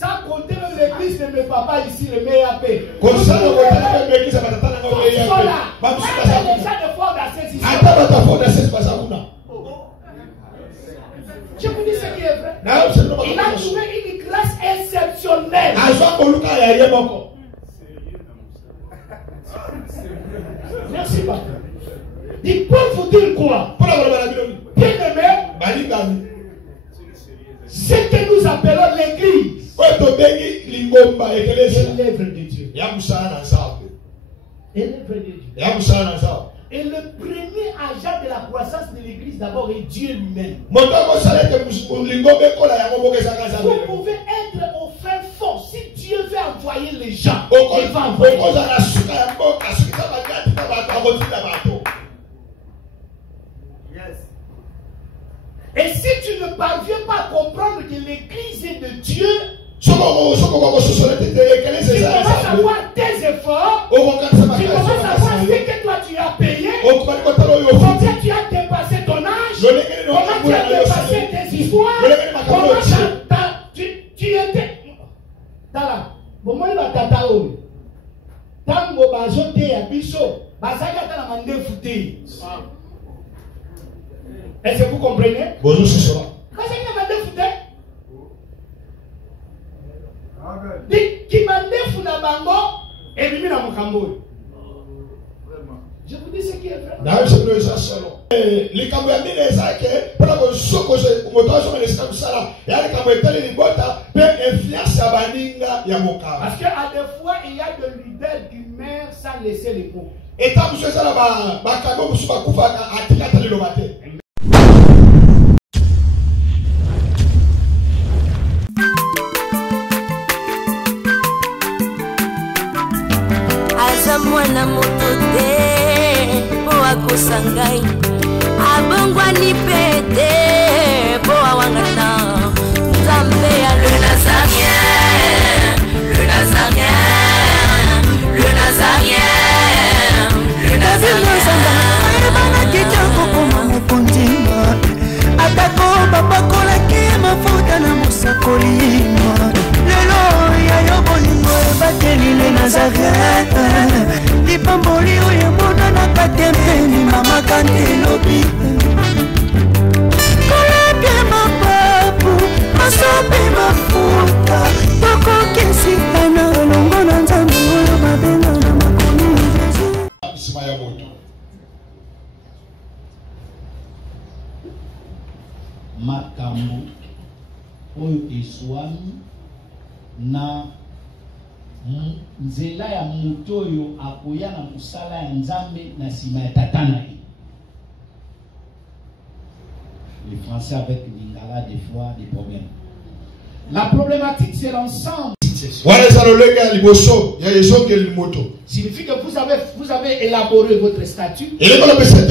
Sans compter même l'église de mes papas ici, le meilleur paix. Comme ça, on va l'église de je vous dis ce qui est vrai. Il a trouvé une grâce exceptionnelle. Merci, papa. Il peut vous dire quoi? Bien aimé, ce que nous appelons l'église, c'est l'œuvre de Dieu. Et le premier agent de la croissance de l'église d'abord est Dieu lui-même. Vous pouvez être au fin fond. Si Dieu veut envoyer les gens, il va envoyer. Et si tu ne parviens pas à comprendre que l'église est de Dieu, tu commences à voir tes efforts, tu commences à voir ce que toi tu as payé, combien tu as dépassé ton âge, comment tu as dépassé tes histoires, comment tu étais. Tala, moment il va t'attendre. Tango bazote ya biso, bazaka tala mande fouté. Est-ce que vous comprenez? Bonjour, c'est ça. Quand c'est qu'il m'a défouté, dit qui m'a défouté à Bango et lui dans mon cambo. Je vous dis ce qui est vrai. Les Camerounais, les Zaki, pour la chose, parce qu'à des fois, il y a des leaders qui meurent sans laisser les mots. Et tant que ça, mwana moto te po akosangai abongwani pete po awangata nzambe ya le nazarien, le nazarien, le nazarien, le nazarien bana kitoko koma mokonzima atako bapakolaki mafuta na mosakolima lelo ya yobolingo bateli le nazarien lipamboli oyo mona na katempeni mama kantelobi kolapie mapapu masopi mafuta tokokisikana longo na nzambe oyo babenga na makomi nsima ya moto makambo oyo eswami na nzela ya moto oyo akoya na musala ya nzambe na sima ya tata na ye. Les Français avec Lingala des fois des problèmes. La problématique c'est l'ensemble. Signifie que vous avez élaboré votre statut. Vous avez fait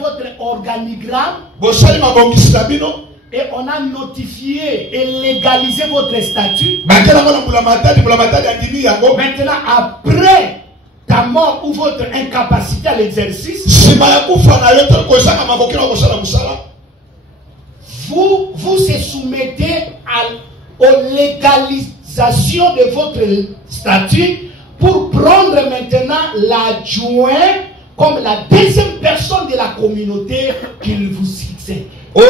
votre organigramme. Et on a notifié et légalisé votre statut. Maintenant, après ta mort ou votre incapacité à l'exercice, vous se soumettez aux légalisations de votre statut pour prendre maintenant l'adjoint comme la deuxième personne de la communauté qu'il vous succède. Il y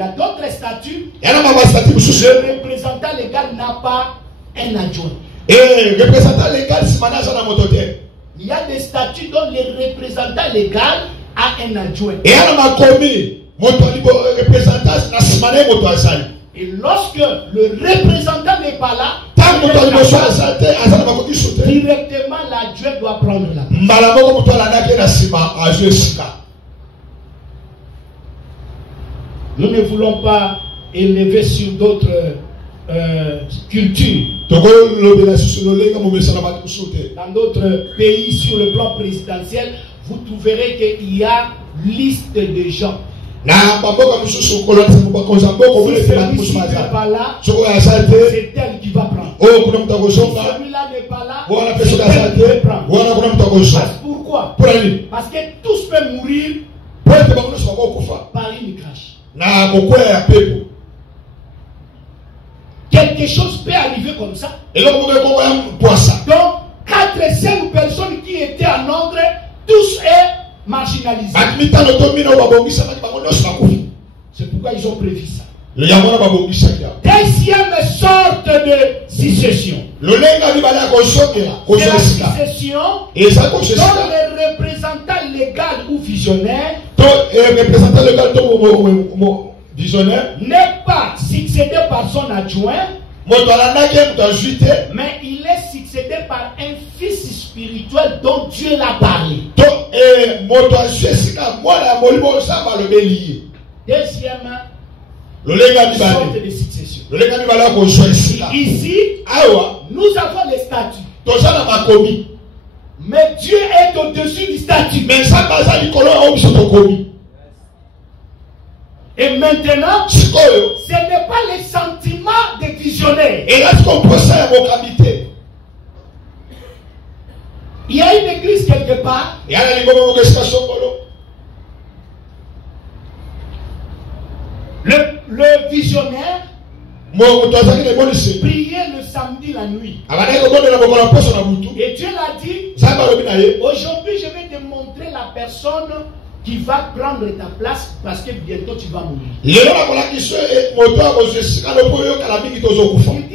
a d'autres statuts. Le représentant légal n'a pas un adjoint. Il y a des statuts dont le représentant légal a un adjoint. Et lorsque le représentant n'est pas là, directement l'adjoint doit prendre la place. Nous ne voulons pas élever sur d'autres cultures. Dans d'autres pays, sur le plan présidentiel, vous trouverez qu'il y a liste de gens. Si celui-ci n'est pas là, c'est elle qui va prendre. Si celui-là n'est pas là, c'est elle qui va prendre. Parce que pour Pourquoi? Parce que tous peuvent mourir par une crash. Quelque chose peut arriver comme ça. Donc, 4-5 personnes qui étaient en ordre, tous est marginalisés. C'est pourquoi ils ont prévu ça. Deuxième sorte de succession. C'est la succession dont le représentant légal ou visionnaire n'est pas succédé par son adjoint, mais il est succédé par un fils spirituel dont Dieu l'a parlé. Deuxièmement, sorte de succession. Ici, nous avons les statuts. Mais Dieu est au-dessus du statut. Et maintenant, ce n'est pas les sentiments des visionnaires. Il y a une église quelque part. Le visionnaire priait le samedi la nuit. Et Dieu l'a dit, aujourd'hui je vais te montrer la personne qui va prendre ta place parce que bientôt tu vas mourir. Il dit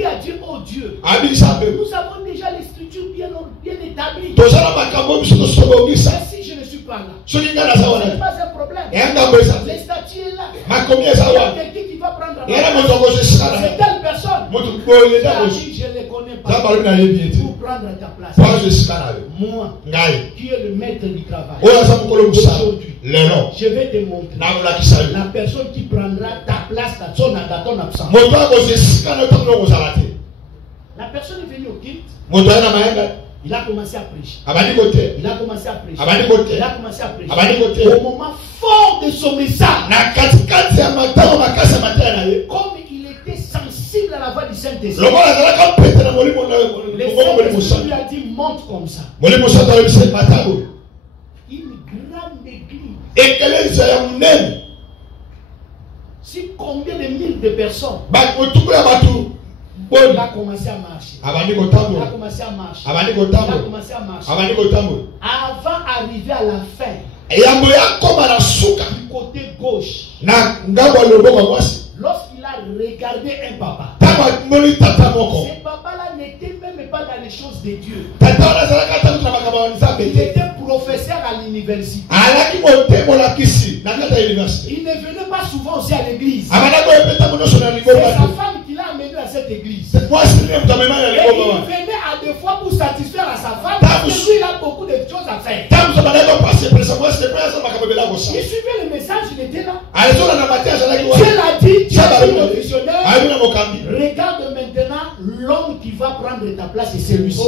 à Dieu, oh Dieu, nous avons déjà les structures bien établies. Mais si je ne suis pas là, ce n'est pas un problème. Les statuts est là. Il y a quelqu'un qui va prendre la place. C'est telle personne. Je ne les connais pas. Pour prendre ta place. Moi, qui est le maître du travail, aujourd'hui, je vais te montrer la personne qui prendra ta place dans ton absence. La personne est venue au culte. Il a commencé à prêcher. Il a commencé à prêcher. Il a commencé à prêcher. Au moment fort de son message, comme il était sensible à la voix du Saint-Esprit, le Saint-Esprit lui a dit, monte comme ça. Une grande église. Si combien de milliers de personnes, il a commencé à marcher. Il a commencé à marcher. Il a commencé à marcher. Avant d'arriver à la fin, du côté gauche, lorsqu'il a regardé un papa, ce papa-là n'était même pas dans les choses de Dieu. Il était professeur à l'université. Il ne venait pas souvent aussi à l'église. C'est sa femme qui l'a amené à cette église. Et il venait à deux fois pour satisfaire à sa femme parce que lui, il a beaucoup de choses à faire. Il suivait le message, il était là. Dieu l'a dit, Dieu a dit au visionnaire, regarde maintenant l'homme qui va prendre ta place et celui-ci.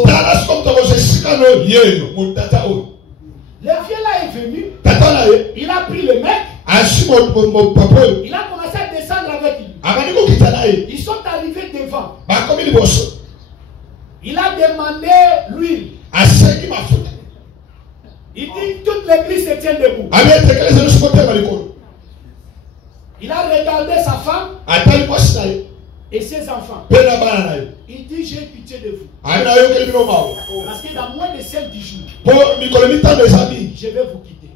Le vieux là est venu, il a pris le mec, il a commencé à descendre avec lui. Ils sont arrivés devant. Il a demandé l'huile. Il dit toute l'église se tient debout. Il a regardé sa femme et ses enfants. Il dit j'ai pitié de vous. Parce que dans moins de 5 jours, je vais vous quitter.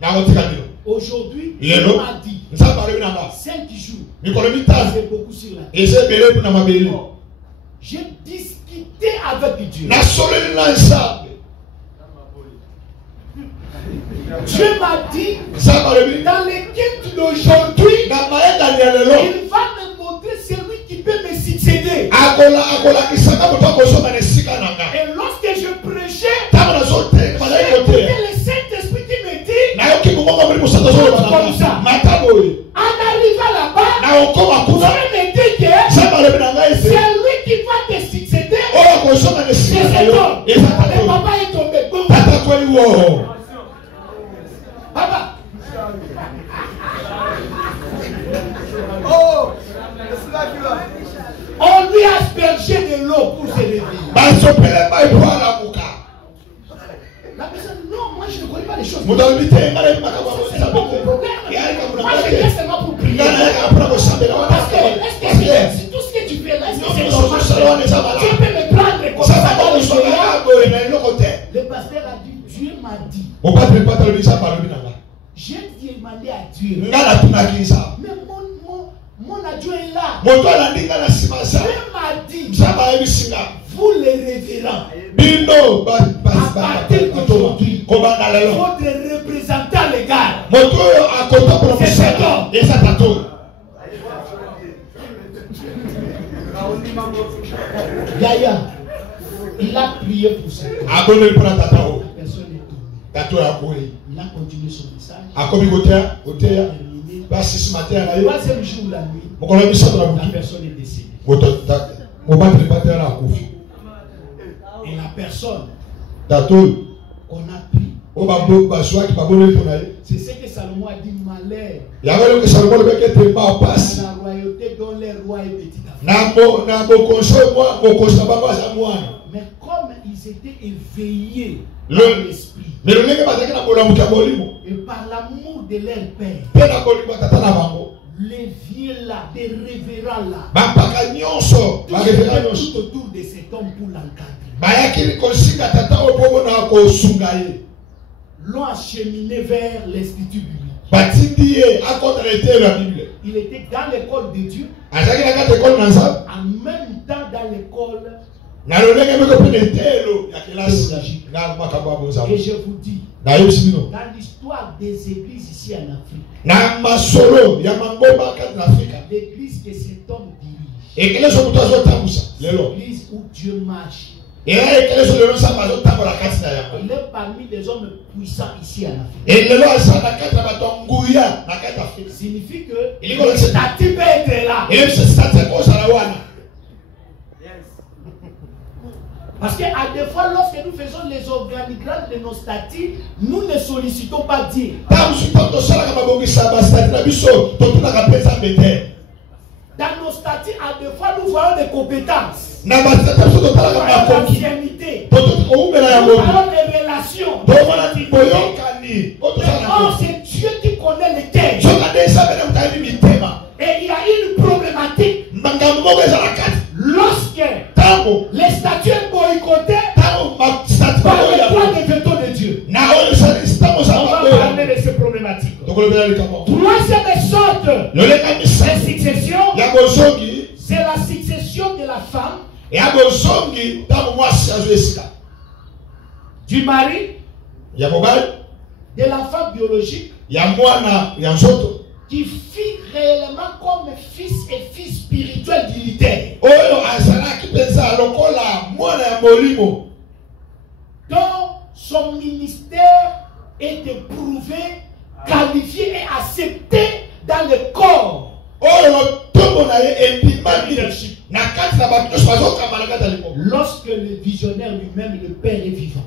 Aujourd'hui, il m'a dit 5 jours. C'est beaucoup sur la terre. J'ai discuté avec Dieu. Dieu m'a dit dans les cultes d'aujourd'hui, il va me montrer celui qui peut me succéder. Et lorsque je prêchais, j'ai écouté le Saint-Esprit qui me dit comme ça. En arrivant là-bas, vous allez me dire que c'est lui qui va te succéder. C'est cet homme. Et papa est tombé. Papa. On lui a aspergé de l'eau pour se réveiller. La personne, non, moi je ne connais pas les choses. Mon C'est pas mon problème. Moi, je viens seulement pour prier. Parce que, est-ce que tout ce que tu fais là, est-ce que c'est normal? Tu peux me prendre comme ça dans le Le pasteur a dit, Dieu m'a dit. J'ai demandé à Dieu. Mais mon adjoint est là. Dieu m'a dit, vous les révérends, à partir d'aujourd'hui, votre représentant légal, c'est cet homme. Yaya, il a prié pour ça. Personne n'est tombé. Il a continué son message. Le troisième jour ou la nuit, la personne est décédée. Et la personne qu'on a pris, c'est ce que Salomon a dit, malheur dans la royauté dont les rois et petits d'Afrique. Mais comme ils étaient éveillés par l'esprit et par l'amour de leur père, les vieux là, des révérends là, tout autour de cet homme pour l'encadrer, l'ont acheminé vers l'Institut biblique. Il était dans l'école de Dieu, en même temps dans l'école. Et je vous dis, dans l'histoire des églises ici en Afrique, l'église que cet homme dirige, l'église où Dieu marche, il est parmi les hommes puissants ici en Afrique. Signifie que le statut peut être là. Parce qu'à des fois, lorsque nous faisons les organigrammes de nos statuts, nous ne sollicitons pas Dieu. Dans nos statuts, à des fois, nous voyons des compétences. Nous voyons l'ancienneté. Nous voyons des relations. Or, c'est Dieu qui connaît les thèmes. Et il y a une problématique. Lorsque les statuts sont boycottés par le droit de veto de Dieu, on va parler de ces problématiques. Troisième sorte de succession, c'est la succession de la femme, du mari, de la femme biologique, qui fit réellement comme fils et fille spirituel dignitaire. Dont son ministère est éprouvé, qualifié et accepté dans le corps. Lorsque le visionnaire lui-même, le Père, est vivant.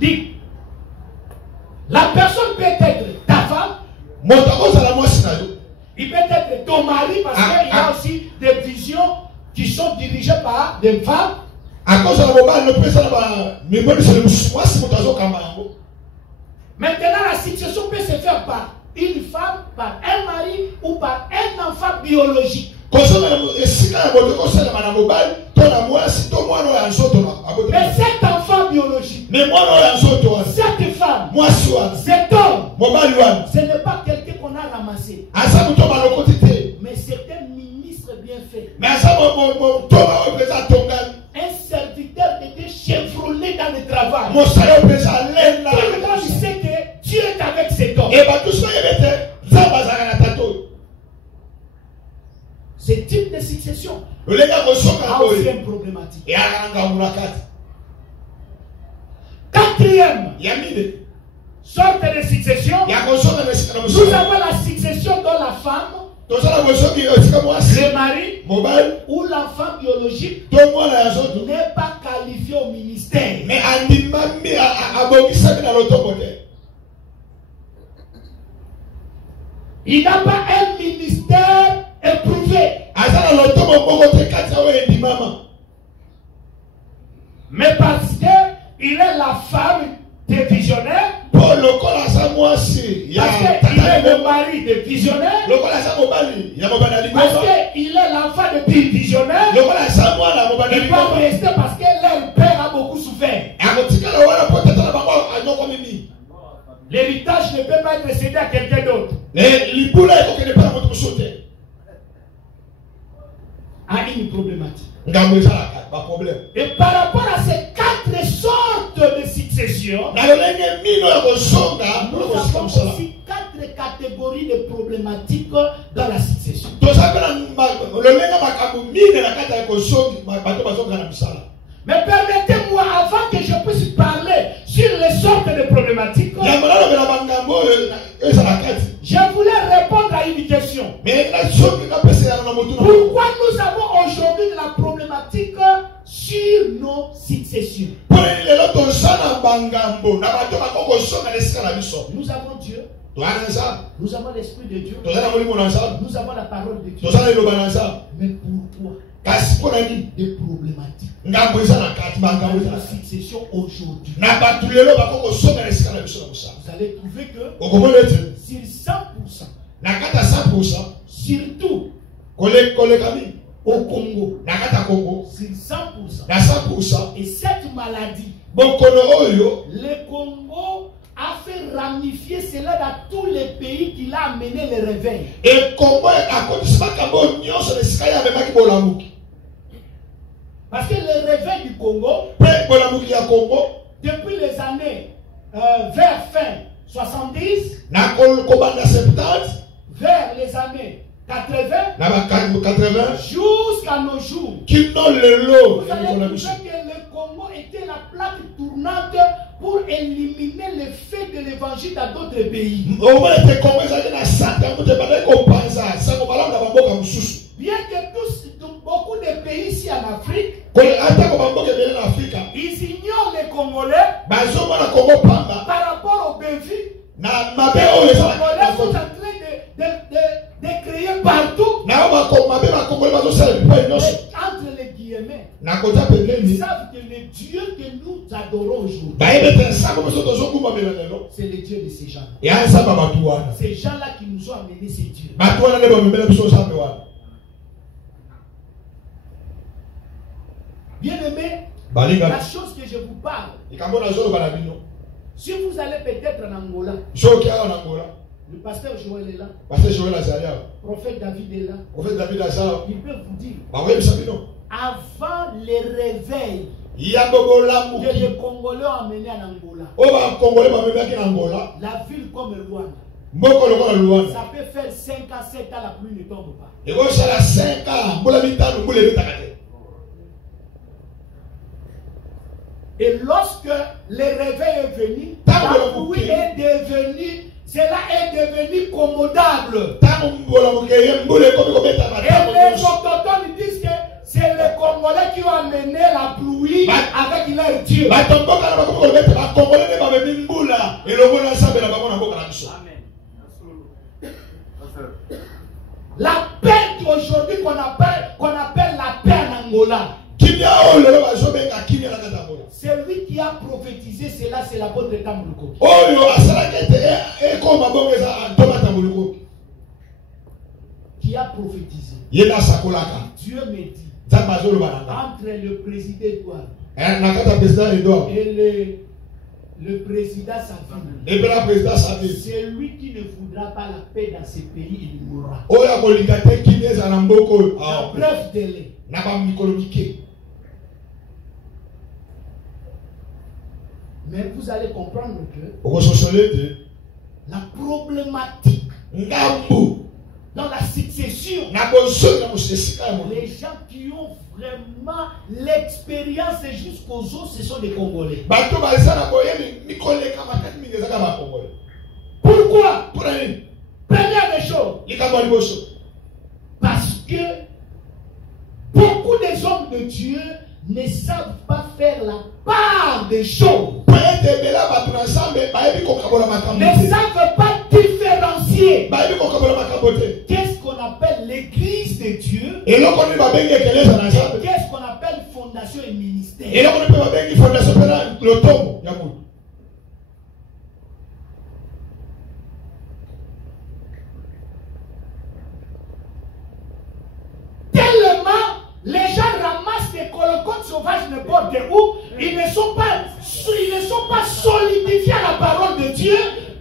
Dit, la personne peut être ta femme, il peut être ton mari, parce qu'il y a aussi des visions qui sont dirigées par des femmes. Maintenant, la succession peut se faire par une femme, par un mari ou par un enfant biologique. Mais cet enfant biologique, cette femme, cet homme, ce n'est pas quelqu'un qu'on a ramassé, mais c'est un ministre bien fait, un serviteur qui était chevronné dans le travail. Tout le monde sait que Dieu est avec cet homme. Ce type de succession a aussi une problématique. Quatrième sorte de succession, nous avons la succession dans la femme, le mari ou l'enfant biologique n'est pas qualifié au ministère. Il n'a pas un ministère éprouvé. Mais parce que il est la femme des visionnaires. Parce qu'il il est le mari des visionnaires. Parce qu'il est l'enfant de visionnaires. Il va rester parce que leur père a beaucoup souffert. L'héritage ne peut pas être cédé à quelqu'un d'autre. A une problématique. Et par rapport à ces 4 sortes de succession, nous avons aussi 4 catégories de problématiques dans la succession. Mais permettez-moi, avant que je puisse parler sur les sortes de problématiques, je voulais répondre à une question. Pourquoi nous avons aujourd'hui de la problématique sur nos successions? Nous avons Dieu. Nous avons l'Esprit de Dieu. Nous avons la parole de Dieu. Mais pourquoi des problématiques dans la succession aujourd'hui? Vous allez trouver que sur 100%, surtout au Congo, sur 100%, et cette maladie, le Congo a fait ramifier cela dans tous les pays qu'il a amené le réveil. Parce que le réveil du Congo, depuis les années vers fin 70, vers les années 80, jusqu'à nos jours, vous allez trouver que le Congo était la plaque tournante pour éliminer l'effet de l'évangile dans d'autres pays. Bien que beaucoup de pays ici en Afrique, ils ignorent les Congolais par rapport au bénéfice. Les Congolais sont en train de créer partout. Entre les guillemets, ils savent que le Dieu que nous adorons aujourd'hui, c'est le Dieu de ces gens. Ces gens-là qui nous ont amenés ces dieux. Bien aimé, la chose que je vous parle, si vous allez peut-être en Angola, le pasteur Joël est là, prophète David est là, il peut vous dire, avant le réveil que les Congolais ont amené en Angola, la ville comme Luanda, ça peut faire 5 à 7 ans, la pluie ne tombe pas. Et lorsque le réveil est venu, la pluie est devenue, cela est devenu commodable. Et les autochtones disent que c'est les Congolais qui ont amené la pluie avec leur Dieu. Amen. La paix d'aujourd'hui qu'on appelle la paix en Angola, celui qui a prophétisé cela, c'est l'apôtre Tambuluko. Qui a prophétisé. Dieu me dit, entre le président Edouard et le président Savine, c'est lui qui ne voudra pas la paix dans ces pays, il mourra. En bref délai. Mais vous allez comprendre que la problématique dans la succession, les gens qui ont vraiment l'expérience jusqu'aux os, ce sont des Congolais. Pourquoi? Première des choses, parce que beaucoup des hommes de Dieu ne savent pas faire la part des choses. Ne savent pas différencier qu'est-ce qu'on appelle l'église de Dieu et qu'est-ce qu'on appelle fondation et ministère. le tombe ya mutu. Tellement les gens ramassent des colocotes sauvages n'importe où, ils ne sont pas solidifiés à la parole de Dieu.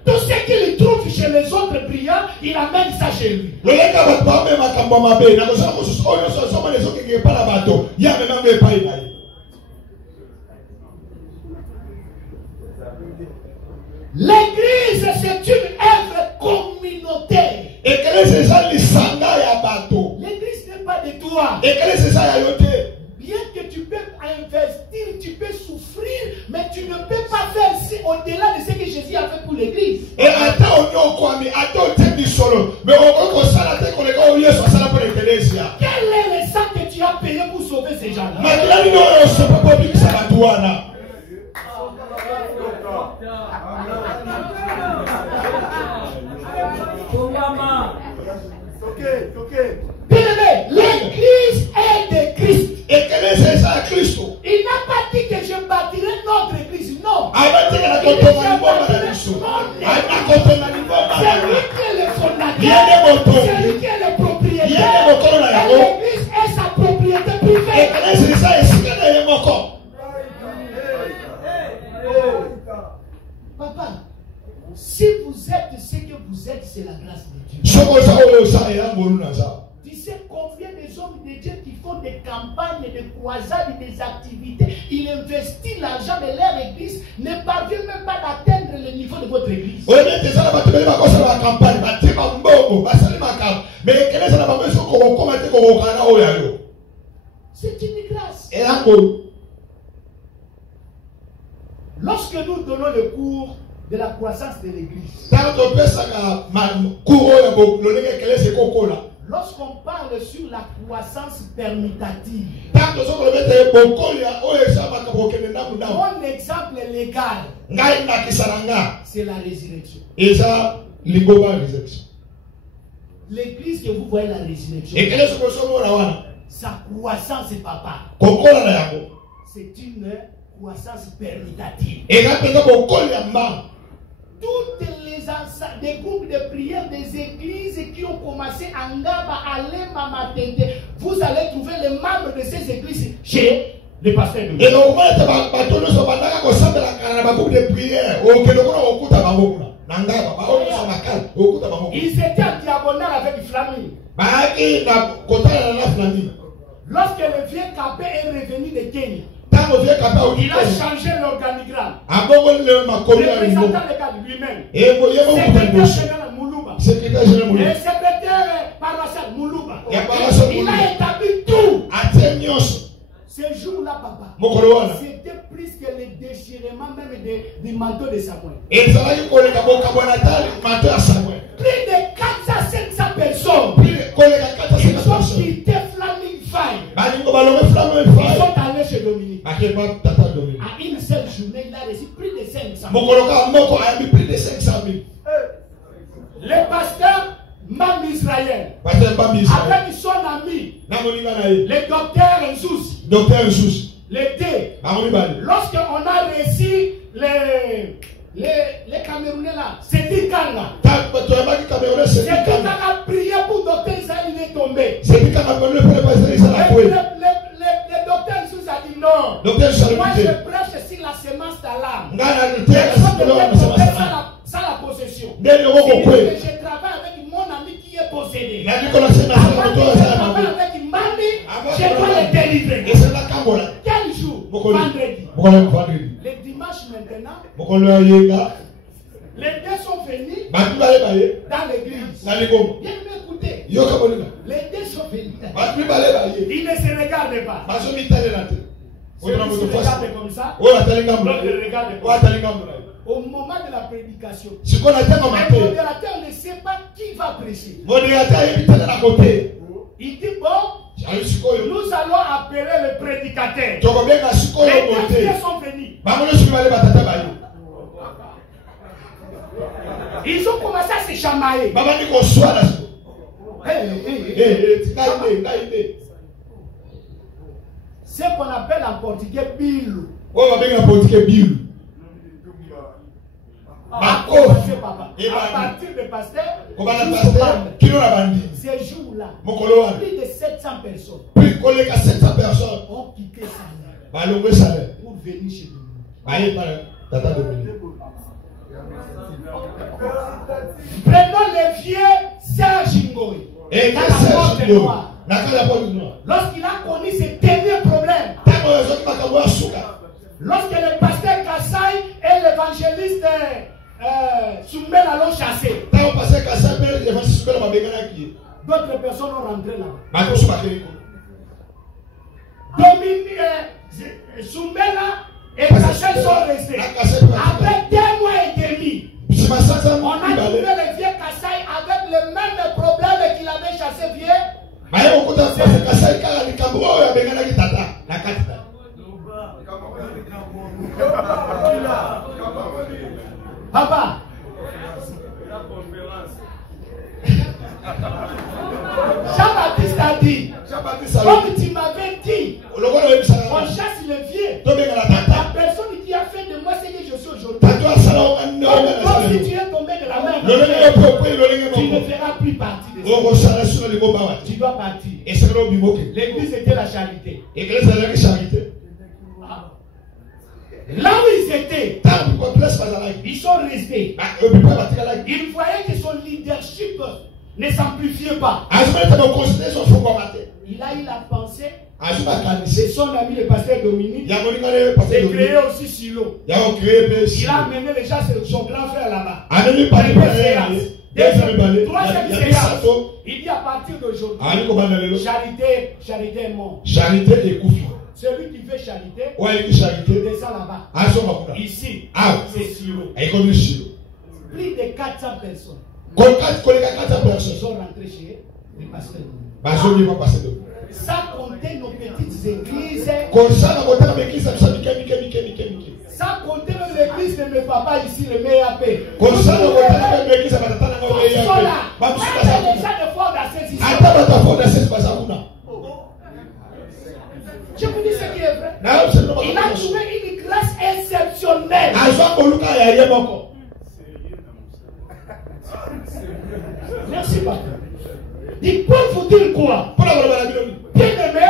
Tout ce qu'il trouve chez les autres priants, il amène ça chez lui. L'église, c'est une œuvre communautaire. L'église n'est pas de toi. Bien que tu peux investir, tu peux souffrir, mais tu ne peux pas faire au-delà de ce que Jésus a fait pour l'église. Quel est le sang que tu as payé pour sauver ces gens-là? Bien-aimé, l'église est de Christ. Il n'a pas dit que je bâtirai notre église. Non. C'est lui qui est le fondateur. C'est lui qui est le propriétaire. L'église est sa propriété privée. Papa, si vous êtes ce que vous êtes, c'est la grâce de Dieu. Tu sais combien des hommes de Dieu qui font des campagnes, des croisades, des activités, ils investissent l'argent de leur église, ne parviennent même pas d'atteindre le niveau de votre église. C'est une grâce. Lorsque nous donnons le cours de la croissance de l'église, lorsqu'on parle sur la croissance permutative, mon exemple légal, c'est la résurrection. L'église que vous voyez, la résurrection, sa croissance, papa, c'est une croissance permutative. Toutes les des groupes de prière des églises qui ont commencé à Ngaba, à Lema, Matente, vous allez trouver les membres de ces églises chez les pasteurs de Dieu. Ils étaient en diagonale avec Flamine. Lorsque le vieux Capé est revenu de Kenya, il a changé l'organigramme. Représentant le cadre lui-même. Secrétaire général Moulouba. Et secrétaire paroissial Moulouba. Il a établi tout. Ce jour-là, papa, c'était plus que le déchirement même du manteau de Samuel. Plus de 400-500 personnes. Ils ont quitté Flaming Fire. Ils sont allés chez Dominique. À une seule journée, il a reçu plus de 500 000. Le pasteur Mam Israël, avec son ami, le docteur Nzous, les deux, lorsqu'on a reçu les Camerounais là, c'est dit Kanga. C'est Kanga a prié pour docteur Israël, il est tombé. Le docteur Nzous a dit non. Moi je prêche sur la semence d'Alam. Sans la possession. Je travaille avec mon ami qui est possédé. Je travaille avec Mami, je dois le délivrer. Quel jour? Vendredi. Le dimanche maintenant, les deux sont venus dans l'église. Bien m'écouter. Les deux sont venus. Ils ne se regardent pas. Celui se regarde comme ça, l'autre regarde comme ça. Au moment de la prédication, le modérateur ne sait pas qui va prêcher. Il dit bon, nous allons appeler le prédicateur. Les deux sont venus. Ils ont commencé à se chamailler. Ce qu'on appelle en portugais Bilo. On va bien la politique Bible. À partir de pasteur, ces jours-là, plus de 700 personnes ont quitté Salem pour venir chez nous. Prenons le vieux Serge Ngoï. Lorsqu'il a connu ses derniers problèmes, lorsque le pasteur Kassai et l'évangéliste Soumbel l'ont chassé, d'autres personnes ont rentré là. Soumbela et Kassai sont restés. Après 2 mois et demi, on a trouvé le vieux Kassai avec le même problème qu'il avait chassé vieux. Papa, Jean-Baptiste a dit, comme tu m'avais dit, on chasse le vieux. La personne qui a fait de moi ce que je suis aujourd'hui. Comme si tu es tombé de la main, tu ne feras plus partie de ça. Tu dois partir. L'église était la charité. Là où ils étaient, ils sont restés. Ils voyaient que son leadership ne s'amplifiait pas. Il a eu la pensée de son ami le pasteur Dominique de créer aussi Silo. Il a amené déjà son grand frère là-bas. Troisième séance, il dit à partir d'aujourd'hui, charité est mort. Celui qui fait charité, descend là-bas. Ici, c'est Silo. Plus de 400 personnes sont rentrées chez les pasteurs. Sans compter nos petites églises. Sans compter même l'église de mes papas ici, le MEAP. Ils sont là. Les gens de Ford Assès ici. Je vous dis ce qui est vrai. Il a trouvé une grâce exceptionnelle. Merci, papa. Il peut vous dire quoi? Bien aimé,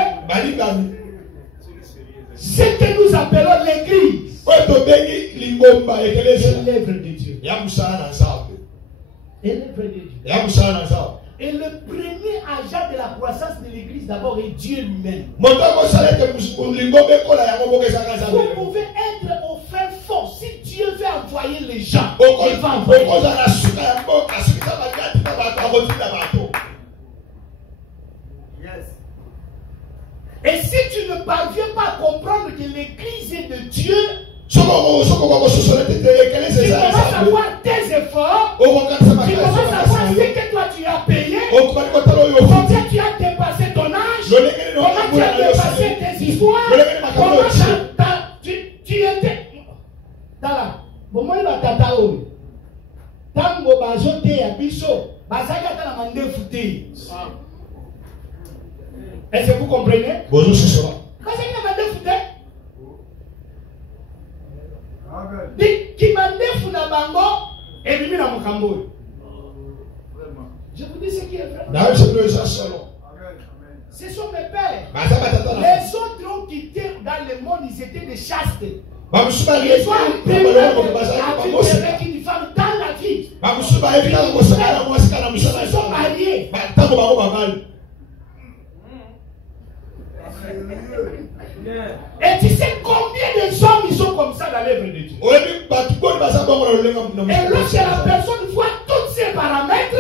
ce que nous appelons l'église, c'est l'œuvre de Dieu. Et le premier agent de la croissance de l'église d'abord est Dieu lui-même. Vous pouvez être au fin fond. Si Dieu veut envoyer les gens, il va envoyer. Et si tu ne parviens pas à comprendre que l'église est de Dieu, tu commences à voir tes efforts, tu commences à voir ce que toi tu as payé, comment tu as dépassé ton âge, comment tu as dépassé tes histoires, comment tu étais. Tala, bon moi il va t'attendre. Tango bazote ya biso, bazaka tala mande fouté. Est-ce que vous comprenez? Bonjour ce soir. Bazaka mande fouté. Qui m'a défou na bango et bimi na mokambo. Je vous dis ce qui est vrai. Ce sont mes pères. Les autres ont quitté dans le monde, ils étaient des chastes. Ils ont appris avec une femme dans la vie. Ils se sont mariés. Et tu sais combien de hommes ils sont comme ça dans l'œuvre de Dieu. Et lorsque la personne voit tous ces paramètres,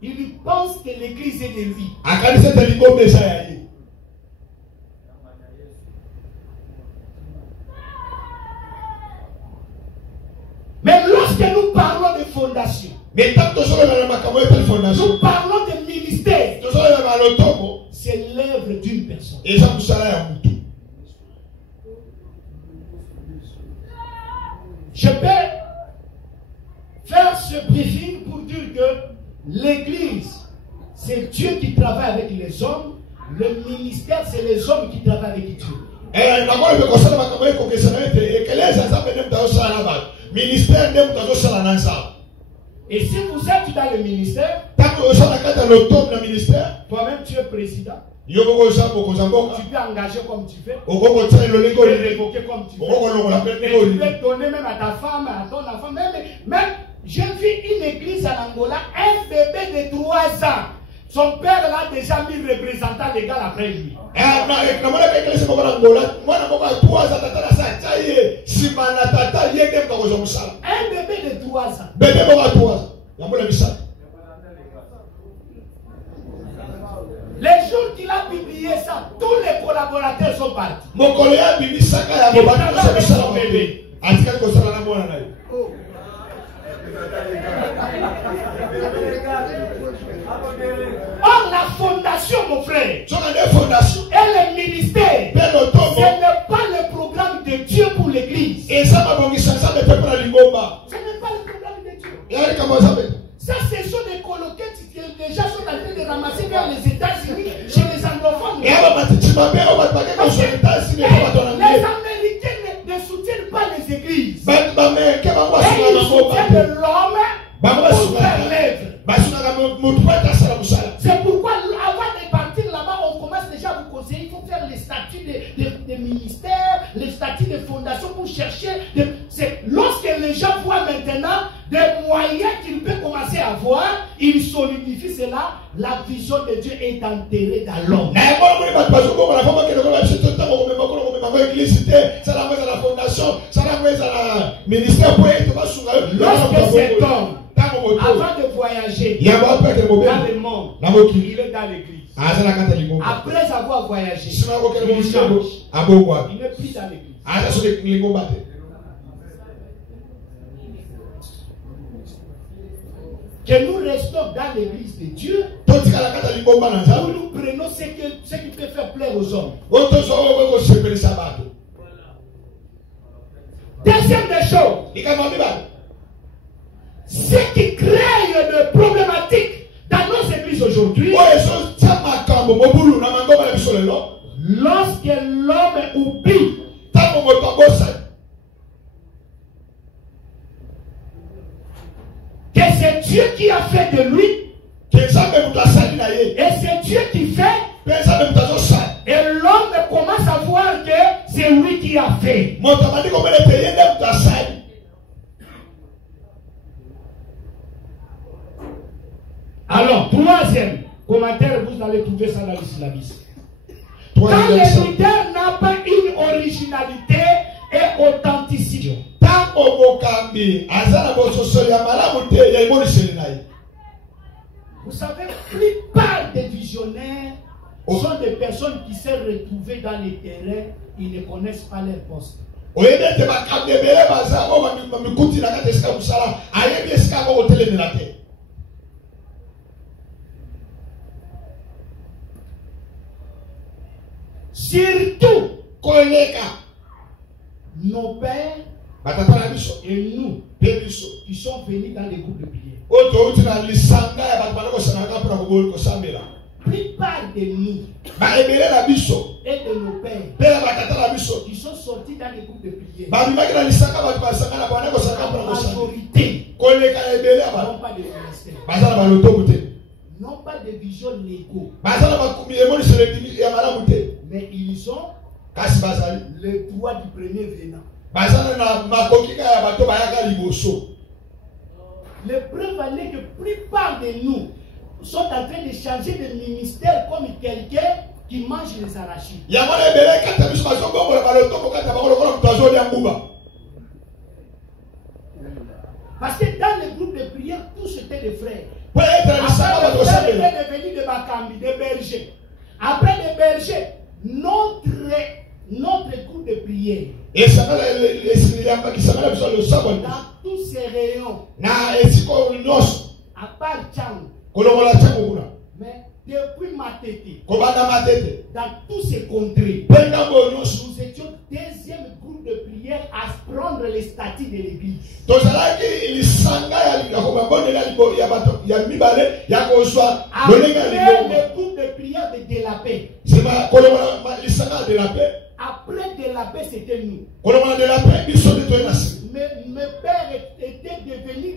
il pense que l'église est de lui. Mais lorsque nous parlons de fondation, nous parlons de ministère, c'est l'œuvre d'une personne. Je peux faire ce briefing pour dire que l'église, c'est Dieu qui travaille avec les hommes. Le ministère, c'est les hommes qui travaillent avec Dieu. Et si vous êtes dans le ministère, toi-même tu es président. Tu peux engager comme tu fais. Tu peux révoquer comme tu fais. Et tu peux donner même à ta femme, à ton enfant. Même j'ai vu une église à Angola, un bébé de 3 ans. Son père l'a déjà mis représentant légal après lui. Un bébé de 3 ans. Les jours qu'il a publié ça, tous les collaborateurs sont partis. Or, la fondation, mon frère, et le ministère, ce n'est pas le programme de Dieu pour l'église. Ce n'est pas le programme de Dieu. Ça, ce sont des coloquets que les gens sont en train de ramasser vers les États-Unis, chez les anglophones. Les Américains ne soutiennent pas les églises. Et ils soutiennent l'homme pour faire l'œuvre. C'est pourquoi, avant de partir là-bas, on commence déjà à vous conseiller. Il faut faire les statuts de ministères, les statuts de fondation pour chercher. Lorsque les gens voient maintenant des moyens qu'ils peuvent commencer à voir, ils solidifient cela. La vision de Dieu est enterrée dans l'homme. Lorsque cet homme, avant de voyager dans le monde, il est dans l'église. Après avoir voyagé, il change. Il n'est plus dans l'église. Que nous restons dans l'église de Dieu, où nous prenons ce qui peut faire plaire aux hommes. Deuxième des choses, ce qui crée des problématiques dans nos églises aujourd'hui, lorsque l'homme oublie que c'est Dieu qui a fait de lui, et c'est Dieu qui fait, et l'homme commence à voir que c'est lui qui a fait. Alors, troisième commentaire, vous allez trouver ça dans l'islamisme. Quand le leader n'a pas une originalité et authenticité, vous savez, la plupart des visionnaires sont des personnes qui se retrouvent dans les terrains, ils ne connaissent pas leur poste. Surtout, nos pères et nous, qui sont venus dans les groupes de prière. La plupart de nous et de nos pères qui sont sortis dans les groupes de prière, la majorité n'ont pas de ministère, n'ont pas de vision légaux, mais ils ont le droit du premier venant. Les preuves années que la plupart de nous sont en train de changer de ministère comme quelqu'un qui mange les arachides. Parce que dans le groupe de prière, tous étaient des frères. Après, les frères étaient devenus de Bakambi, des bergers. Après les bergers, notre groupe de prière, dans tous ces rayons, à part Tchang, mais depuis Matete, dans tous ces contrées, nous étions deuxième groupe de prière à prendre les statuts de l'église. Après le groupe de prière de Delapé, après la paix, c'était nous. Mes pères étaient devenus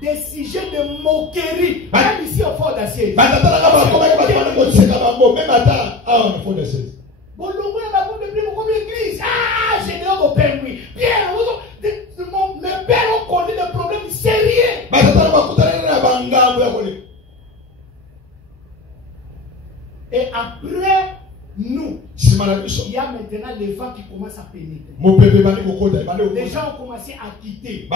des sujets de moquerie. Même ici au fond d'Assiette. Bon, le roi m'a dit, comme l'église. Ah, j'ai dit au père, oui. Bien, mes pères ont connu des problèmes sérieux. Et après nous, il y a maintenant les vents qui commencent à pénétrer. Les gens ont commencé à quitter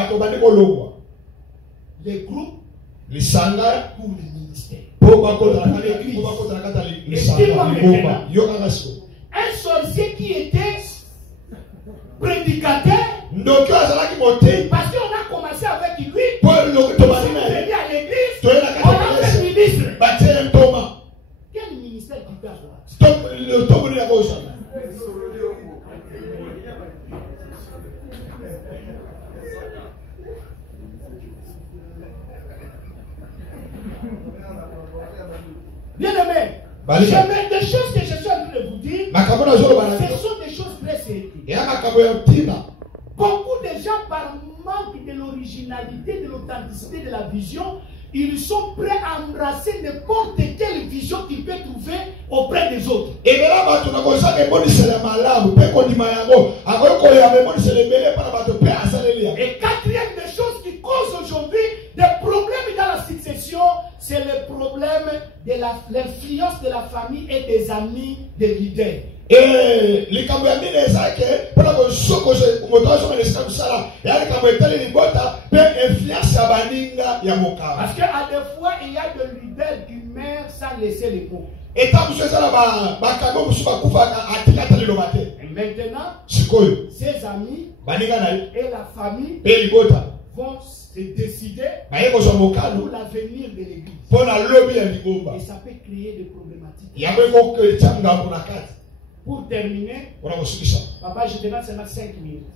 les groupes les sangs pour le ministère. Pour l'église. Un sorcier qui était prédicateur, parce qu'on a commencé avec lui, on est venu à l'église, on a fait ministre. Quel ministère tu peux avoir? Bien aimé, des choses que je suis en train de vous dire, ce sont des choses très sérieuses. Beaucoup de gens, par manque de l'originalité, de l'authenticité de la vision, ils sont prêts à embrasser n'importe quelle vision qu'ils peuvent trouver auprès des autres. Et quatrième des choses qui causent aujourd'hui des problèmes dans la succession, c'est le problème de l'influence de la famille et des amis des leaders. Et les Camerounais que pour la parce qu'à des fois il y a des leaders qui meurent sans laisser les mots. Et maintenant, ses amis et la famille vont se décider pour l'avenir de l'église. Et ça peut créer des problématiques. Pour terminer, papa, je te donne seulement 5 minutes.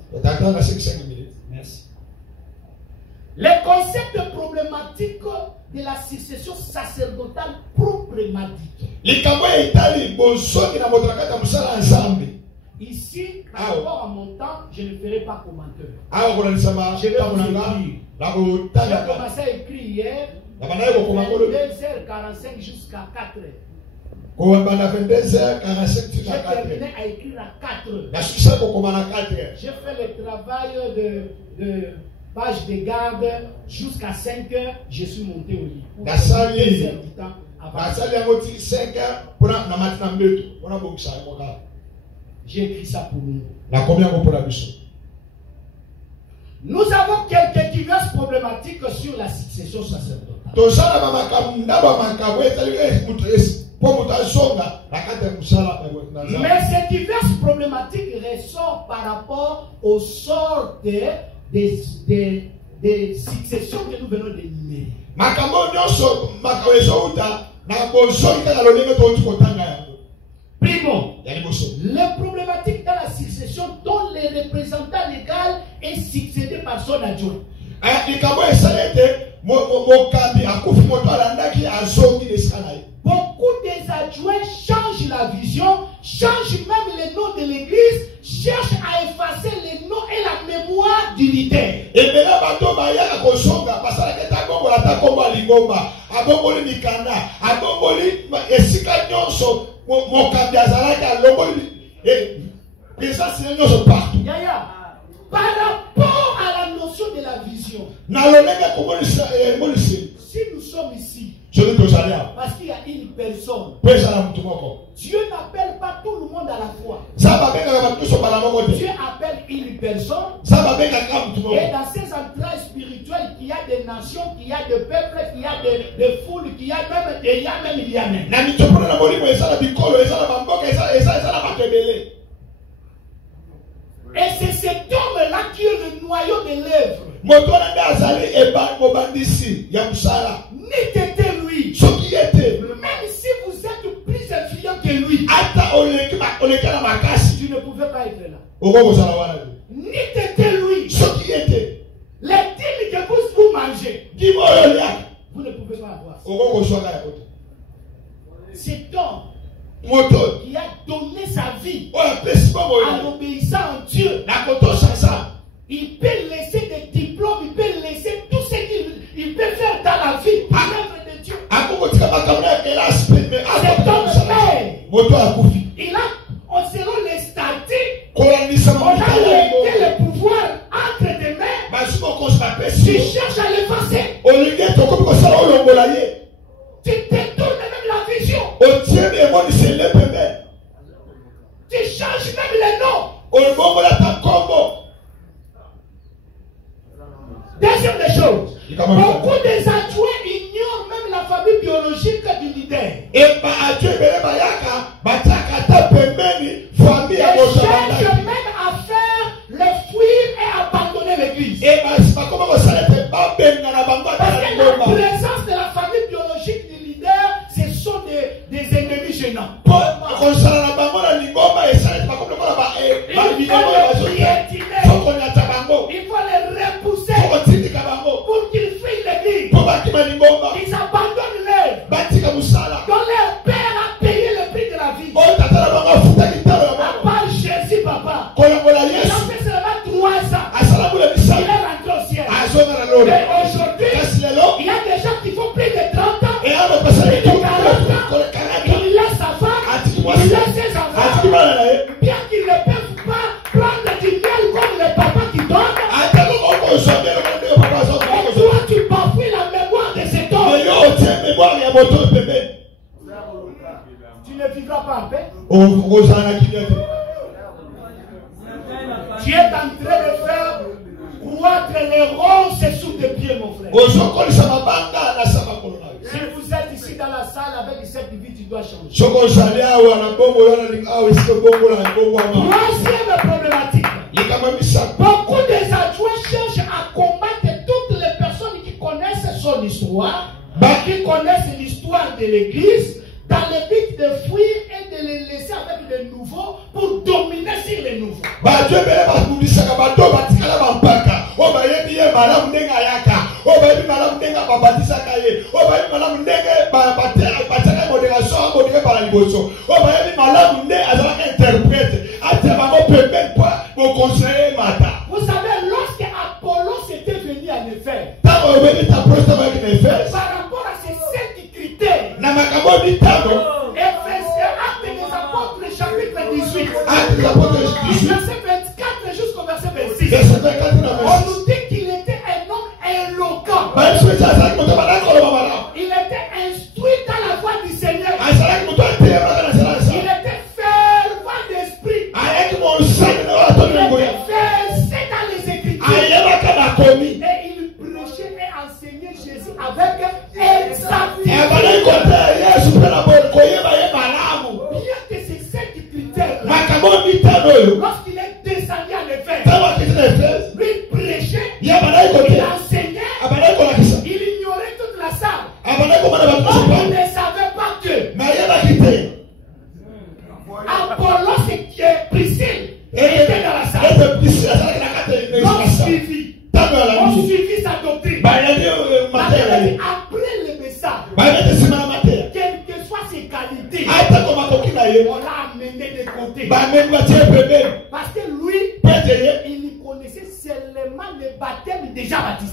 Merci. Les concepts problématiques de la succession sacerdotale proprement dit. Ici, par rapport à mon temps, je ne ferai pas commentaire. Je vais vous écrire. J'ai commencé à écrire hier, 22h45 jusqu'à 4h. J'ai terminé à écrire à 4h. J'ai fait le travail de page de garde jusqu'à 5h. Je suis monté au lit. J'ai écrit ça pour nous. Nous avons quelques diverses problématiques sur la succession sacerdotale. Mais ces diverses problématiques ressortent par rapport aux sortes des successions que nous venons d'énumérer. Primo, les problématiques dans la succession dont le représentant légal est succédé par son adjoint. Beaucoup des adjoints changent la vision, changent même le nom de l'église, cherchent à effacer le nom et la mémoire du leader. Par rapport à la notion de la vision, si nous sommes ici, parce qu'il y a une personne, Dieu n'appelle pas tout le monde à la fois. Dieu appelle une personne, et dans ses entrailles spirituelles, il y a des nations, il y a des peuples, il y a des foules, il y a même. Et c'est cet homme-là qui est le noyau de l'œuvre. Ni t'étais lui. Même si vous êtes plus influent que lui, tu ne pouvais pas être là. Ni t'étais lui. Les dîmes que vous mangez, vous ne pouvez pas avoir. Cet homme qui a donné sa vie vie en obéissant à Dieu, il peut laisser des diplômes, il peut laisser tout ce qu'il peut faire dans la vie pour l'œuvre de Dieu. Cet homme il a, selon les statuts, on a laissé le pouvoir entre des mains. Tu cherches à l'effacer. Tu détournes même la vision. Tu changes même les noms. Deuxième des choses, beaucoup des adjoints ignorent même la famille biologique du leader. Et cherchent même à faire le fuir et abandonner l'église. Parce que la présence de la famille biologique du leader, ce sont des ennemis gênants. Il faut les repousser pour qu'ils fuient l'église. Ils abandonnent l'œuvre dont leur père a payé le prix de la vie. À part Jésus, papa. Il a fait seulement 3 ans. Il est rentré au ciel. Mais aujourd'hui, il y a des gens qui font plus de 30 ans, plus de 40 ans. Il laisse sa femme, il laisse ses enfants. Bien qu'ils ne peuvent pas prendre du miel comme le papa qui donne. Et toi, tu bafoues la mémoire de cet homme. Tu ne vivras pas en paix. Tu es en train de faire croître les ronces sous tes pieds, mon frère. Si vous êtes ici dans la salle avec cette vie, tu dois changer. Troisième problématique. Beaucoup des adjoints cherchent à combattre toutes les personnes qui connaissent son histoire, qui connaissent l'histoire de l'église, dans le but de fuir et de les laisser avec les nouveaux pour dominer sur les nouveaux. Vous savez, lorsque Apollos était venu en Éphèse, par rapport à ces 7 critères, Éphésiens, Actes des Apôtres, chapitre 18, verset 24 jusqu'au verset 26, on nous dit qu'il était un homme éloquent. Il était instruit à la voix du Seigneur. Il était fervent d'esprit. Il était versé dans les Écritures. Et il prêchait et enseignait Jésus avec exactitude. Bien que ces 7 critères-là, lorsqu'il est descendu en Éphèse, lui prêchait, il enseignait, il ignorait toute la salle. Donc il ne savait pas que Apollos et Priscille étaient dans la salle. On suivit sa doctrine. Après le message, quelles que soient ses qualités, on l'a amené de côté. Parce que lui, il connaissait seulement le baptême déjà baptisé.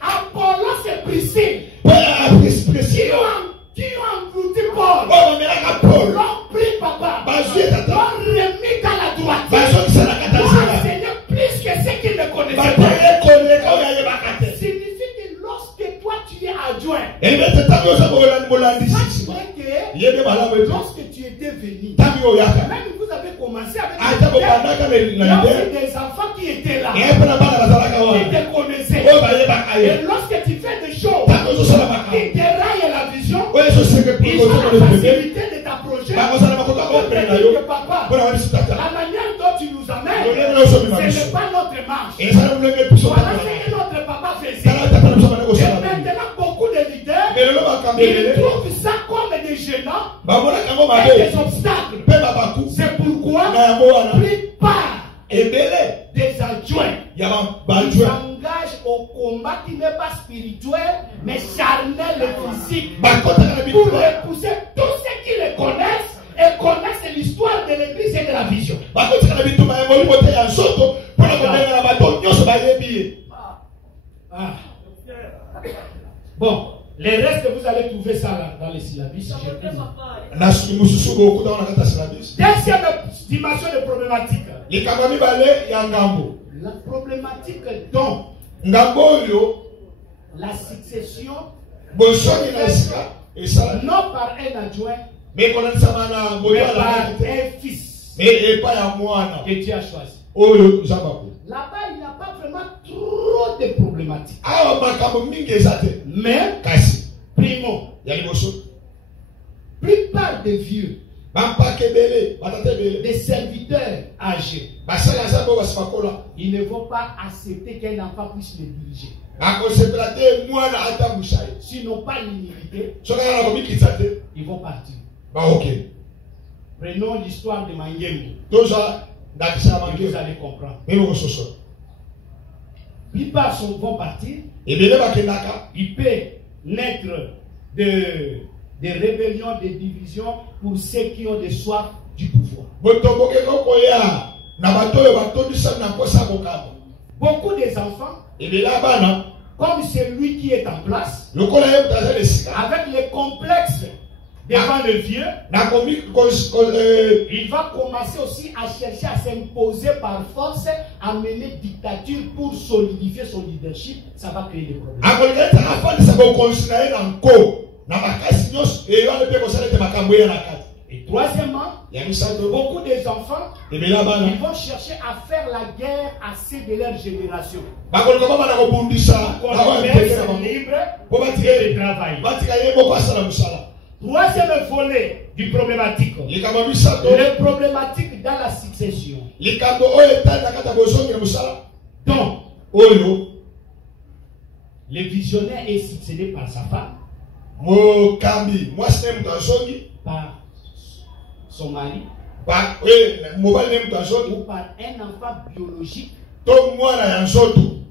Apollos et Priscille qui ont englouti Paul, l'ont pris, papa, l'ont remis dans la droite, l'ont enseigné plus que ce qu'ils ne connaissaient pas. Signifie que lorsque toi tu es adjoint, lorsque tu étais venu, même vous avez commencé avec des enfants qui étaient là, qui te connaissaient. Et lorsque tu fais des choses qui déraillent la vision, ils ont la facilité de t'approcher. Papa, la manière dont tu nous amènes, ce n'est pas notre marche. Voilà ce que notre papa faisait. Et maintenant, beaucoup de leaders, ils trouvent ça comme des gênants et des obstacles. C'est pourquoi la plupart des adjoints s'engagent au combat qui n'est pas spirituel, mais charnel et physique. Pour repousser tous ceux qui le connaissent et connaissent l'histoire de l'église et de la vision. Bon, les restes, vous allez trouver ça là, dans les syllabus. Deuxième dimension de problématique. La problématique dont la succession non par un adjoint, mais par un fils que Dieu a choisi. Là-bas, il n'y a pas vraiment trop de problématiques. Mais, primo, plupart des vieux, des serviteurs âgés, ils ne vont pas accepter qu'un enfant puisse les diriger. S'ils n'ont pas l'humilité, ils vont partir. Prenons l'histoire de Mangemi. Vous allez comprendre. Plupart vont partir. Il peut naître de rébellions, de divisions pour ceux qui ont des soif du pouvoir. Beaucoup des enfants, comme celui qui est en place, avec les complexes devant le vieux, il va commencer aussi à chercher à s'imposer par force, à mener dictature pour solidifier son leadership. Ça va créer des problèmes. Et troisièmement, beaucoup des enfants, ils vont chercher à faire la guerre à ceux de leur génération. Qu'on les laisse libres et de travailler. Troisième volet du problématique. Les problématiques dans la succession. Donc, le visionnaire est succédé par sa femme, par son mari, ou par un enfant biologique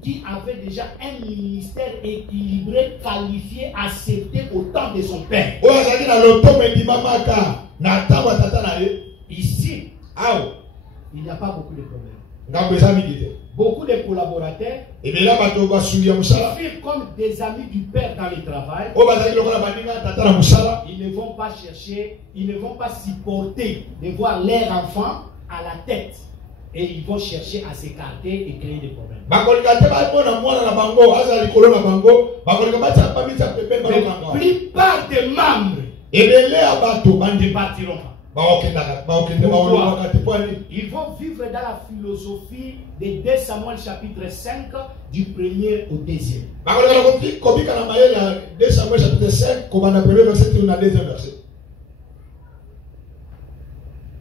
qui avait déjà un ministère équilibré, qualifié, accepté au temps de son père. Ici, il n'y a pas beaucoup de problèmes. Beaucoup de collaborateurs firent comme des amis du père dans le travail. Ils ne vont pas chercher, ils ne vont pas supporter de voir leur enfant à la tête. Et ils vont chercher à s'écarter et créer des problèmes. La plupart des membres ne partiront pas. Ils vont vivre dans la philosophie de 2 Samuel chapitre 5 du 1er au 2e.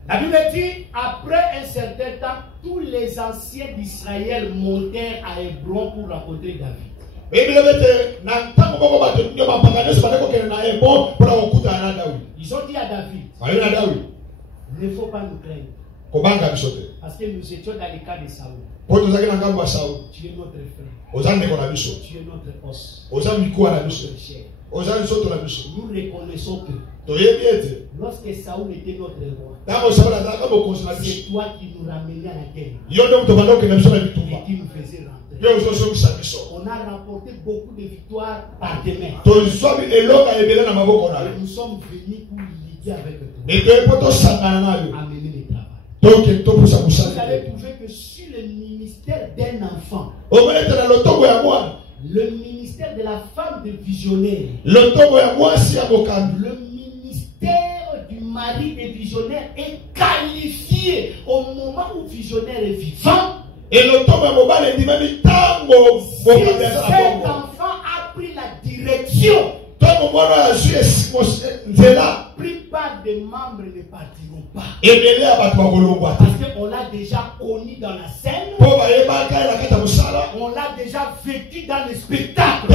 La Bible dit, après un certain temps, tous les anciens d'Israël montèrent à Hébron pour rencontrer David. Ils ont dit à David, il ne faut pas nous craindre. Parce que nous étions dans le cas de Saoul. Tu es notre frère. Tu es notre os. Notre chair. Nous reconnaissons que lorsque Saoul était notre roi, c'est toi qui nous ramenais à la guerre et qui nous faisais rentrer. On a remporté beaucoup de victoires par tes mains. Et nous sommes venus pour liguer avec toi. Amener les travail. Vous allez trouver que sur le ministère d'un enfant, le ministère de la femme de visionnaire, le ministère du mari de visionnaire est qualifié au moment où visionnaire est vivant. Et cet enfant a pris la direction. La plupart des membres ne partiront pas. Parce qu'on l'a déjà connu dans la scène. On l'a déjà vécu dans les spectacles.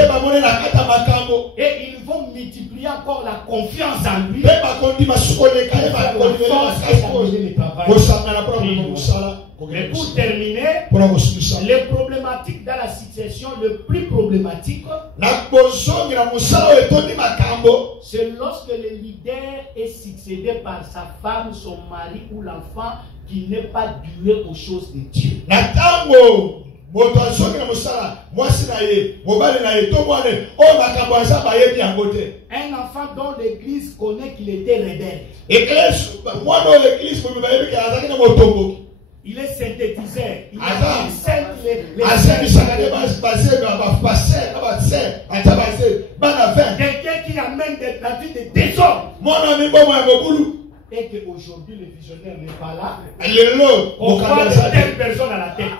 Et ils vont multiplier encore la confiance en lui. Et pour terminer, les problématiques dans la succession fonction le plus problématique, c'est lorsque le leader est succédé par sa femme, son mari ou l'enfant qui n'est pas doué aux choses de Dieu. Un enfant dont l'église connaît qu'il était rebelle. Il est synthétiseur. Il quelqu'un qui amène la vie de désordre. Et qu'aujourd'hui le visionnaire n'est pas là. On voit de telle personne à la tête.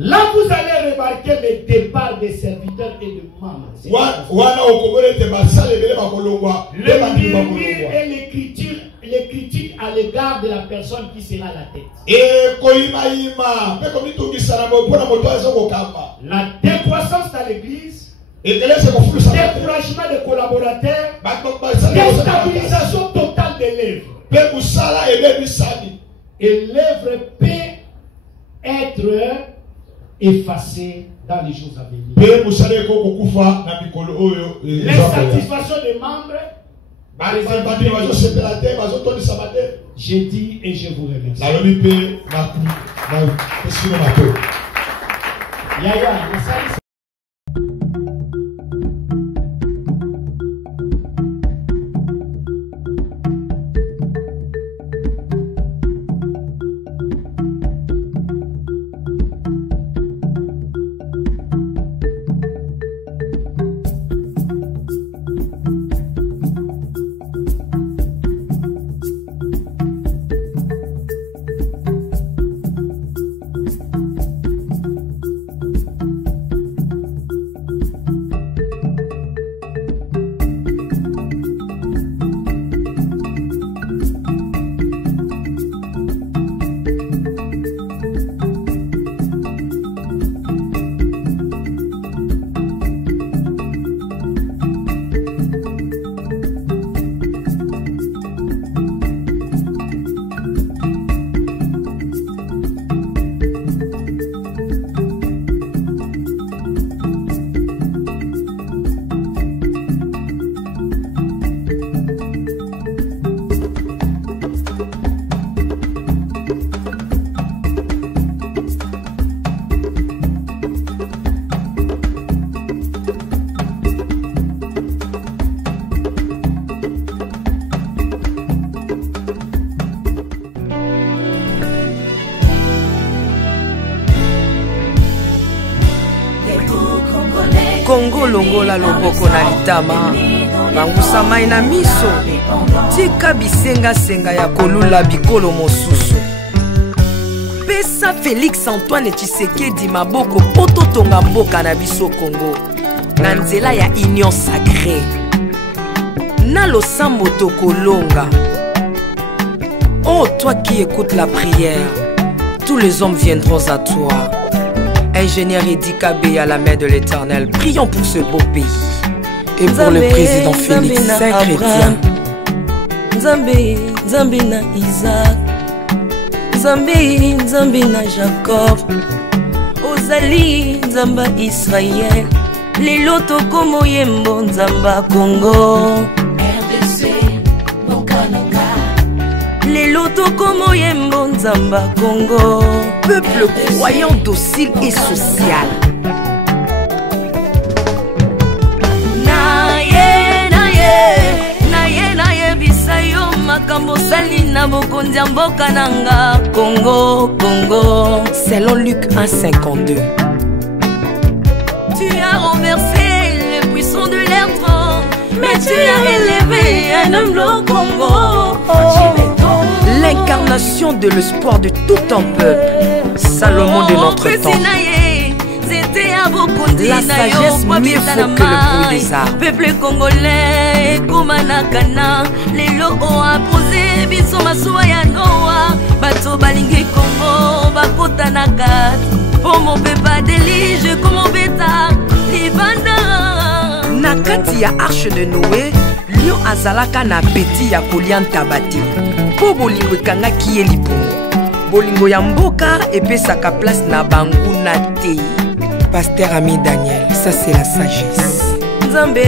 Là, vous allez remarquer le départ des serviteurs et des membres. Le murmure et les critiques à l'égard de la personne qui sera à la tête. La décroissance dans l'église, découragement des collaborateurs, déstabilisation totale de l'œuvre. Et l'œuvre peut être effacée dans les jours à venir. L'insatisfaction des membres, j'ai dit et je vous remercie. Congo longola loboko na litama bangusa mai na miso tika bisenga senga ya kolula bikolo mosusu pesa Félix Antoine Tshisekedi maboko poto tonga mboka na biso Congo na nzela ya union sacrée na losambo tokolonga. Oh toi qui écoutes la prière, tous les hommes viendront à toi. Ingénieur Edi Kabé à la main de l'Éternel, prions pour ce beau pays et pour le président Félix Saint-Chrétien. Nzambe, Nzambe na Isaac, Nzambe, Nzambe na Jacob, Ozali, Nzamba Israël, lelo tokomo yembo Nzamba Congo, RDC, Bokananga, lelo tokomo yembo Nzamba Congo. Peuple croyant docile et social. Naye bisayo makambo sali na bokonzi mboka nanga Congo, Congo. Selon Luc 1,52. Tu as renversé le puissant de l'air trône, mais tu as élevé un homme au Congo. L'incarnation de l'espoir de tout un peuple. Salomon de notre temps. La sagesse mieux vaut que le bruit des arbres. Peuple congolais, Kumanakana, les lots ont posé, biso masuwa ya Noa, bato balingi Congo, bakota nakat, pour mon pepa délige, comme mon bêta, libanda. Nakati ya arche de Noé, lion azalaka na peti ya kolian tabati. po bolingo ekangaki ye lipungu. Bolingo ya mboka epesaka place na banguna te. Pasteur Ami Daniel, ça c'est la sagesse. Nzambe,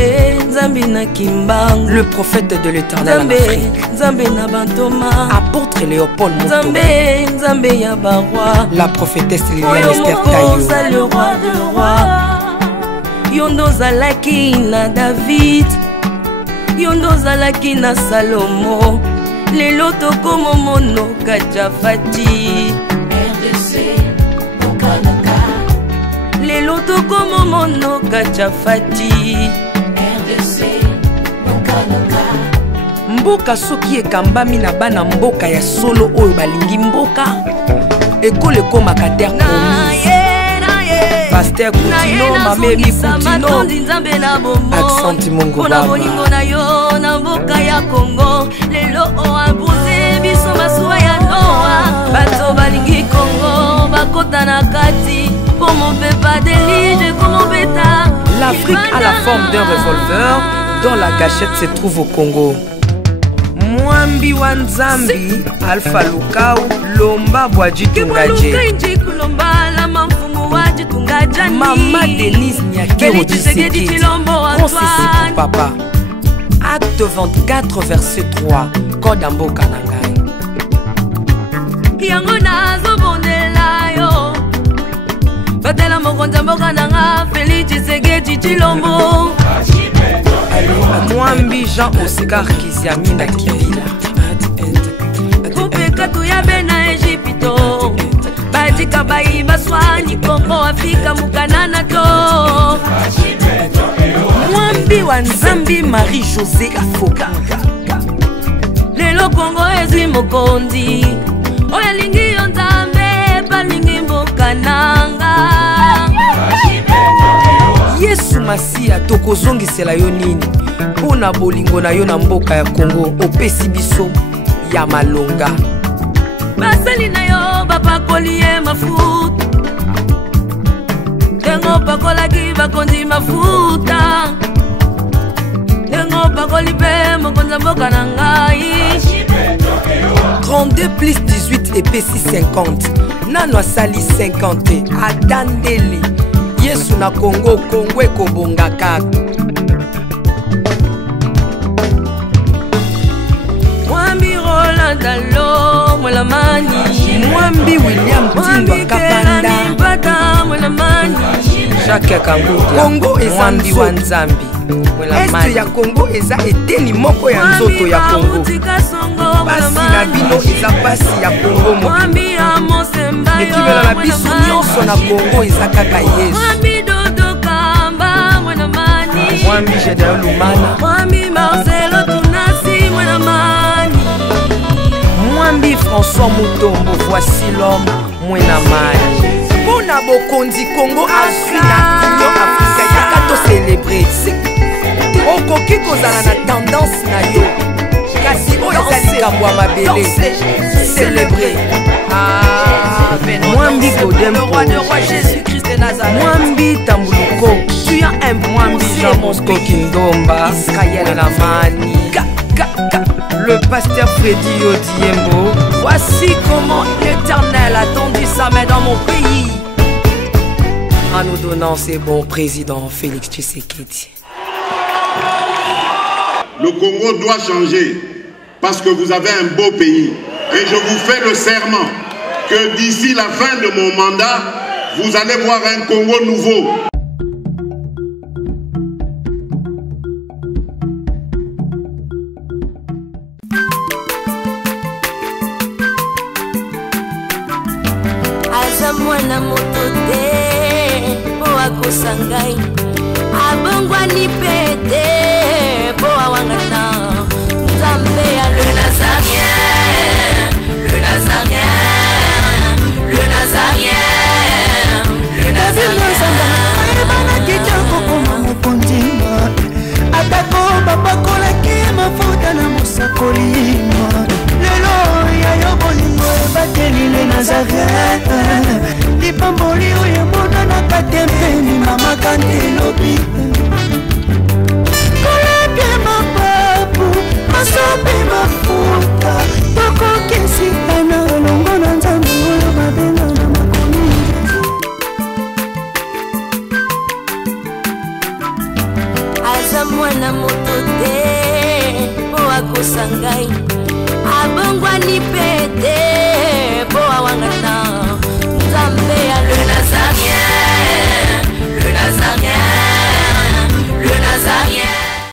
Nzambe na Kimbang, le prophète de l'Éternel en Afrique. Nzambe na Bantoma, apôtre Léopold Mutombo. Nzambe, Nzambe ya baroi, la prophétesse Liliane Esther Tayo. Le roi de roi, yondo zalaki na David, yondo zalaki na Salomo, lelo tokomo mono Kajafati. RDC, Okanaka, lelo tokomo mono Kajafati. RDC, Okanaka. Mboka soki ekambami na bana mboka ya solo oyo balingi mboka, ekole ekomaka terre promise. Pasteur Koutino, Mameli Koutino, Accent Mongo Baba. Bolingo na yo na mboka ya Congo, lelo o imposé biso masuwa ya Noa. Bato balingi Congo, bakota na kati, pour mon pepa délige comme mon bêta. L'Afrique a la forme d'un revolver dont la gâchette se trouve au Congo. Mwambi wa Nzambi, Alpha Lukau, Lomba Bwadji Tungaje. Maman Denise Nyakero Tshisekedi, Consissi pour papa. Acte 24, verset 3, Kodambo Kanangai. Yango nazo bondela yo, batela mokonza mboka nanga, Félix Tshisekedi Tshilombo. Mwambi Jean Oscar Kiziamina Kibila. Kupeka tuyabe na Egypto, batika bayi baswani Kongo Afrika mukanana to. Mwambi wa Nzambi Marie-José Ifoka. Lelo Kongo ezwi mokonzi, oya lingi yo Nzambe, balingi mboka nanga. Yesu Masia tokozongisela yo nini? Pona bolingo na yo na mboka ya Kongo opesi biso ya malonga. Basali na yo bapakoli ye mafuta, tengo pakolaki bakonzi mafuta, tengo pakoli pe mokonza mboka na ngai. 32 plus 18 epesi 50. Nano asali 50 atandeli. Yesu na Kongo, Kongo ekobonga kaka. Mwambi Roland Dalo Mwelamani, Mwambi William Tindwa Kapanda, Jacques Kangudia, Kongo eza Mwambi wa Nzambi Este ya Kongo eza eteni moko ya nzoto ya Kongo. Pasi na bino eza pasi ya Kongo moko. Ekibela na biso nyonso na Kongo eza kaka Yesu. Mwambi Gedeon Lumana, Mwambi Marcelo Tunasi Mwenamani, Mwambi François Mutombo, voici l'homme Mwenamani. Pona bokonzi Kongo Afrika, Union Afrika yakato célébrer. Okoki kozala na tendance na yo, kasi oyo eza likambo ya mabele. Célébrer. Mwambi Godempo, Mwambi Tambuluko, tu as un Mwambi Jean Mosco Kindomba, Israël Lamani, le pasteur Freddy Odiembo. Voici comment l'Éternel a tendu sa main dans mon pays en nous donnant ses bons présidents Félix Tshisekedi. Le Congo doit changer parce que vous avez un beau pays. Et je vous fais le serment que d'ici la fin de mon mandat, vous allez voir un Congo nouveau. Azamwana motote po akosangai, abongwani pete po awangana. Nzambe ya le Nazarien, le Nazarien, le Nazarien, le Nazarien. Ebana kitoko koma mokondima, atako bapakolaki mafuta na mosakolima. Lelo ya yo bolingo ebateli le Nazarien, lipamboli oyo mona na katempeni mama kantelobi. kosangai abongwani pe